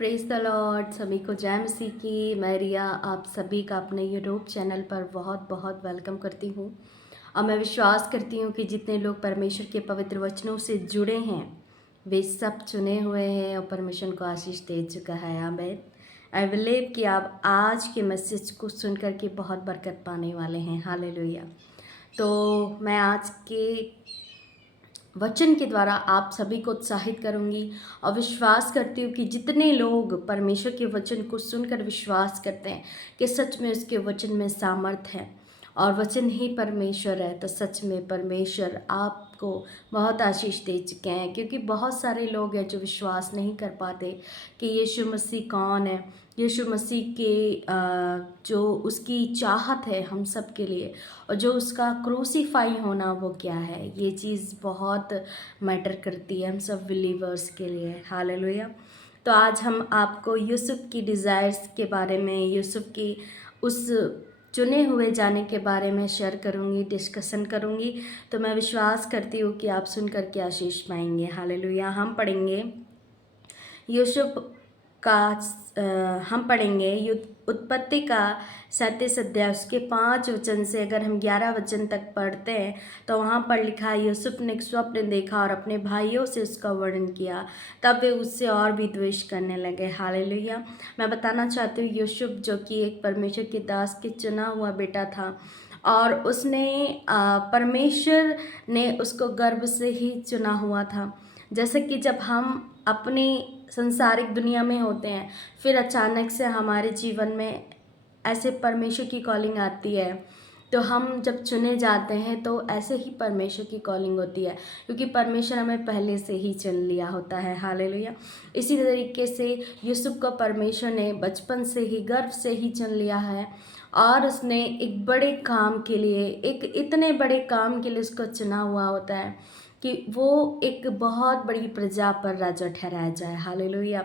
Praise the Lord. सभी को जय मसीह की। मैं रिया आप सभी का अपने यूट्यूब चैनल पर बहुत बहुत वेलकम करती हूँ और मैं विश्वास करती हूँ कि जितने लोग परमेश्वर के पवित्र वचनों से जुड़े हैं वे सब चुने हुए हैं और परमेश्वर को आशीष दे चुका है। आमीन। आई बिलीव कि आप आज के मैसेज को सुन कर के बहुत बरकत पाने वाले हैं। हालेलुया। तो मैं आज के वचन के द्वारा आप सभी को उत्साहित करूंगी और विश्वास करती हूँ कि जितने लोग परमेश्वर के वचन को सुनकर विश्वास करते हैं कि सच में उसके वचन में सामर्थ है और वचन ही परमेश्वर है, तो सच में परमेश्वर आपको बहुत आशीष दे चुके हैं। क्योंकि बहुत सारे लोग हैं जो विश्वास नहीं कर पाते कि यीशु मसीह कौन है, यीशु मसीह के जो उसकी चाहत है हम सब के लिए और जो उसका क्रूसीफाई होना वो क्या है, ये चीज़ बहुत मैटर करती है हम सब बिलीवर्स के लिए। हालेलुया। तो आज हम आपको यूसुफ की डिज़ायर्स के बारे में, यूसुफ की उस चुने हुए जाने के बारे में शेयर करूंगी, डिस्कशन करूंगी। तो मैं विश्वास करती हूँ कि आप सुन कर के आशीष पाएंगे। हालेलुया। हम पढ़ेंगे यूसुफ का हम पढ़ेंगे उत्पत्ति का 37 अध्याय उसके 5 वचन से अगर हम 11 वचन तक पढ़ते हैं तो वहाँ पर लिखा है, यूसुफ ने एक स्वप्न देखा और अपने भाइयों से उसका वर्णन किया, तब वे उससे और भी द्वेष करने लगे। हालेलुया। मैं बताना चाहती हूँ यूसुफ जो कि एक परमेश्वर के दास के चुना हुआ बेटा था और उसने परमेश्वर ने उसको गर्भ से ही चुना हुआ था। जैसे कि जब हम अपनी संसारिक दुनिया में होते हैं फिर अचानक से हमारे जीवन में ऐसे परमेश्वर की कॉलिंग आती है, तो हम जब चुने जाते हैं तो ऐसे ही परमेश्वर की कॉलिंग होती है क्योंकि परमेश्वर हमें पहले से ही चुन लिया होता है। हालेलुया। इसी तरीके से यूसुफ को परमेश्वर ने बचपन से ही, गर्भ से ही चुन लिया है और उसने एक बड़े काम के लिए, एक इतने बड़े काम के लिए उसको चुना हुआ होता है कि वो एक बहुत बड़ी प्रजा पर राजा ठहराया जाए। हालेलुया।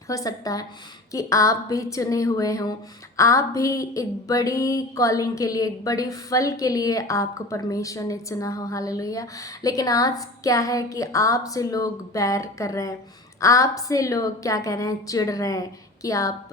हो सकता है कि आप भी चुने हुए हों, आप भी एक बड़ी कॉलिंग के लिए, एक बड़ी फल के लिए आपको परमेश्वर ने चुना हो। हालेलुया। लेकिन आज क्या है कि आपसे लोग बैर कर रहे हैं, आपसे लोग क्या कह रहे हैं, चिढ़ रहे हैं कि आप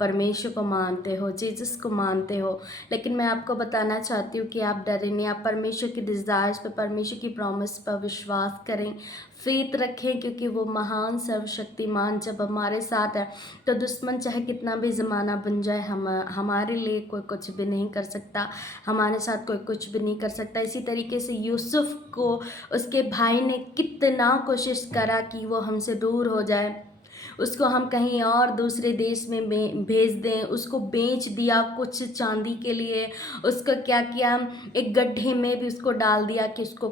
परमेश्वर को मानते हो, जीसस को मानते हो। लेकिन मैं आपको बताना चाहती हूँ कि आप डरें नहीं, आप परमेश्वर की डिज़ायर्स पर, परमेश्वर की प्रॉमिस पर विश्वास करें, फेथ रखें, क्योंकि वो महान सर्वशक्तिमान जब हमारे साथ है तो दुश्मन चाहे कितना भी ज़माना बन जाए हमारे लिए कोई कुछ भी नहीं कर सकता, हमारे साथ कोई कुछ भी नहीं कर सकता। इसी तरीके से यूसुफ को उसके भाई ने कितना कोशिश करा कि वो हमसे दूर हो जाए, उसको हम कहीं और दूसरे देश में भेज दें, उसको बेच दिया कुछ चांदी के लिए, उसको क्या किया, एक गड्ढे में भी उसको डाल दिया कि उसको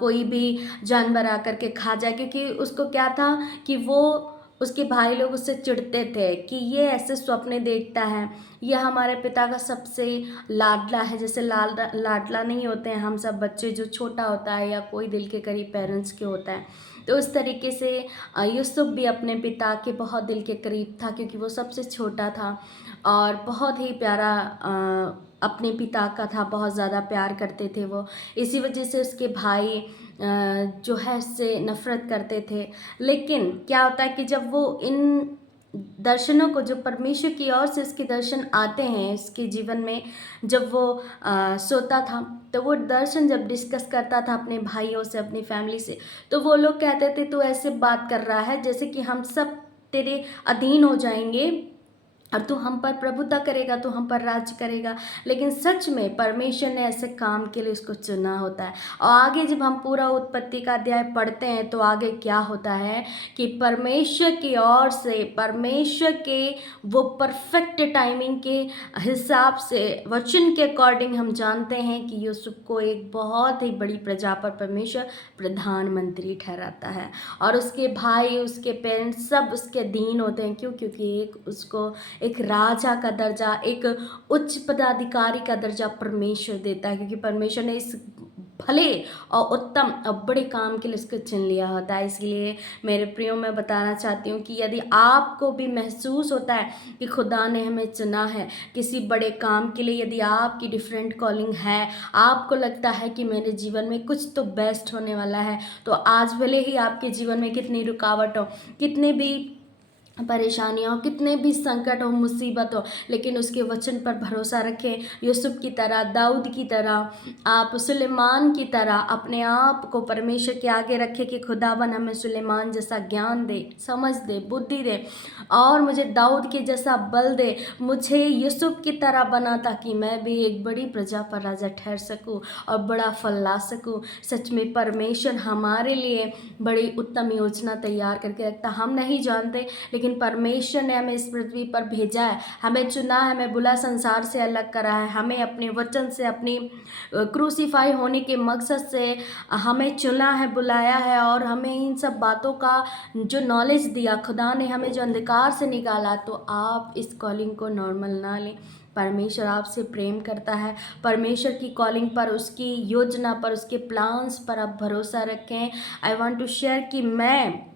कोई भी जानवर आकर के खा जाए। क्योंकि उसको क्या था कि वो, उसके भाई लोग उससे चिढ़ते थे कि ये ऐसे स्वप्न देखता है, ये हमारे पिता का सबसे लाडला है। जैसे लाडला नहीं होते हैं हम सब बच्चे, जो छोटा होता है या कोई दिल के करीब पेरेंट्स के होता है, तो उस तरीके से यूसुफ भी अपने पिता के बहुत दिल के करीब था क्योंकि वो सबसे छोटा था और बहुत ही प्यारा अपने पिता का था, बहुत ज़्यादा प्यार करते थे वो। इसी वजह से उसके भाई जो है उससे नफ़रत करते थे। लेकिन क्या होता है कि जब वो इन दर्शनों को, जो परमेश्वर की ओर से इसके दर्शन आते हैं इसके जीवन में, जब वो सोता था तो वो दर्शन जब डिस्कस करता था अपने भाइयों से, अपनी फैमिली से, तो वो लोग कहते थे तो ऐसे बात कर रहा है जैसे कि हम सब तेरे अधीन हो जाएंगे और तू हम पर प्रभुता करेगा, तू हम पर राज करेगा। लेकिन सच में परमेश्वर ने ऐसे काम के लिए उसको चुना होता है। और आगे जब हम पूरा उत्पत्ति का अध्याय पढ़ते हैं तो आगे क्या होता है कि परमेश्वर की ओर से, परमेश्वर के वो परफेक्ट टाइमिंग के हिसाब से, वचन के अकॉर्डिंग हम जानते हैं कि यूसुफ को एक बहुत ही बड़ी प्रजा पर परमेश्वर प्रधानमंत्री ठहराता है और उसके भाई, उसके पेरेंट्स सब उसके अधीन होते हैं। क्यों? क्योंकि एक उसको एक राजा का दर्जा, एक उच्च पदाधिकारी का दर्जा परमेश्वर देता है। क्योंकि परमेश्वर ने इस भले और उत्तम और बड़े काम के लिए उसको चुन लिया होता है। इसलिए मेरे प्रियो, मैं बताना चाहती हूँ कि यदि आपको भी महसूस होता है कि खुदा ने हमें चुना है किसी बड़े काम के लिए, यदि आपकी डिफरेंट कॉलिंग है, आपको लगता है कि मेरे जीवन में कुछ तो बेस्ट होने वाला है, तो आज भले ही आपके जीवन में कितनी रुकावट हो, कितने भी परेशानियाँ हो, कितने भी संकट हो, मुसीबत हो, लेकिन उसके वचन पर भरोसा रखें। यूसुफ की तरह, दाऊद की तरह, आप सुलेमान की तरह अपने आप को परमेश्वर के आगे रखें कि खुदावन हमें सुलेमान जैसा ज्ञान दे, समझ दे, बुद्धि दे, और मुझे दाऊद के जैसा बल दे, मुझे यूसुफ की तरह बना, ताकि मैं भी एक बड़ी प्रजा पर राजा ठहर सकूं और बड़ा फल ला सकूं। सच में परमेश्वर हमारे लिए बड़ी उत्तम योजना तैयार करके रखता, हम नहीं जानते, लेकिन परमेश्वर ने हमें इस पृथ्वी पर भेजा है, हमें चुना है, हमें बुला संसार से अलग करा है, हमें अपने वचन से, अपनी क्रूसीफाई होने के मकसद से हमें चुना है, बुलाया है, और हमें इन सब बातों का जो नॉलेज दिया, खुदा ने हमें जो अंधकार से निकाला। तो आप इस कॉलिंग को नॉर्मल ना लें। परमेश्वर आपसे प्रेम करता है, परमेश्वर की कॉलिंग पर, उसकी योजना पर, उसके प्लान्स पर आप भरोसा रखें। आई वॉन्ट टू शेयर कि मैं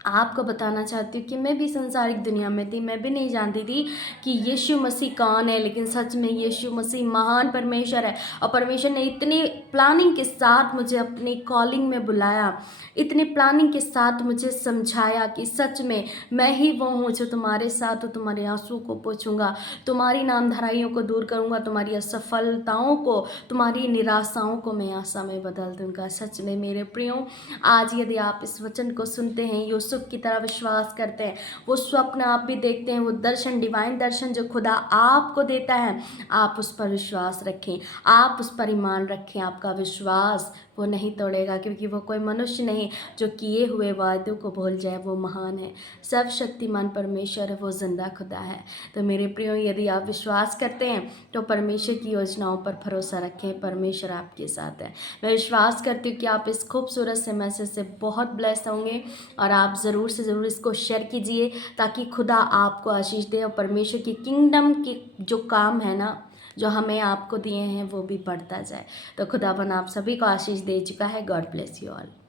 आपको बताना चाहती हूँ कि मैं भी संसारिक दुनिया में थी, मैं भी नहीं जानती थी कि यीशु मसीह कौन है, लेकिन सच में यीशु मसीह महान परमेश्वर है, और परमेश्वर ने इतनी प्लानिंग के साथ मुझे अपनी कॉलिंग में बुलाया, इतनी प्लानिंग के साथ मुझे समझाया कि सच में मैं ही वो हूँ जो तुम्हारे साथ हूँ, तुम्हारे आंसू को पोंछूंगा, तुम्हारी नामधराइयों को दूर करूँगा, तुम्हारी असफलताओं को, तुम्हारी निराशाओं को मैं आशा में बदल दूँगा। सच में मेरे प्रियो, आज यदि आप इस वचन को सुनते हैं, यूसुफ की तरह विश्वास करते हैं, वो स्वप्न आप भी देखते हैं, वो दर्शन, डिवाइन दर्शन जो खुदा आपको देता है, आप उस पर विश्वास रखें, आप उस पर ईमान रखें। आपका विश्वास वो नहीं तोड़ेगा, क्योंकि वो कोई मनुष्य नहीं जो किए हुए वादों को भूल जाए। वो महान है, सर्वशक्तिमान परमेश्वर है, वो जिंदा खुदा है। तो मेरे प्रियो, यदि आप विश्वास करते हैं तो परमेश्वर की योजनाओं पर भरोसा रखें, परमेश्वर आपके साथ है। मैं विश्वास करती हूँ कि आप इस खूबसूरत से मैसेज से बहुत ब्लेस होंगे, और आप ज़रूर से ज़रूर इसको शेयर कीजिए, ताकि खुदा आपको आशीष दे, और परमेश्वर की किंगडम के जो काम है ना, जो हमें आपको दिए हैं, वो भी बढ़ता जाए। तो खुदावन आप सभी को आशीष दे चुका है। God bless you all.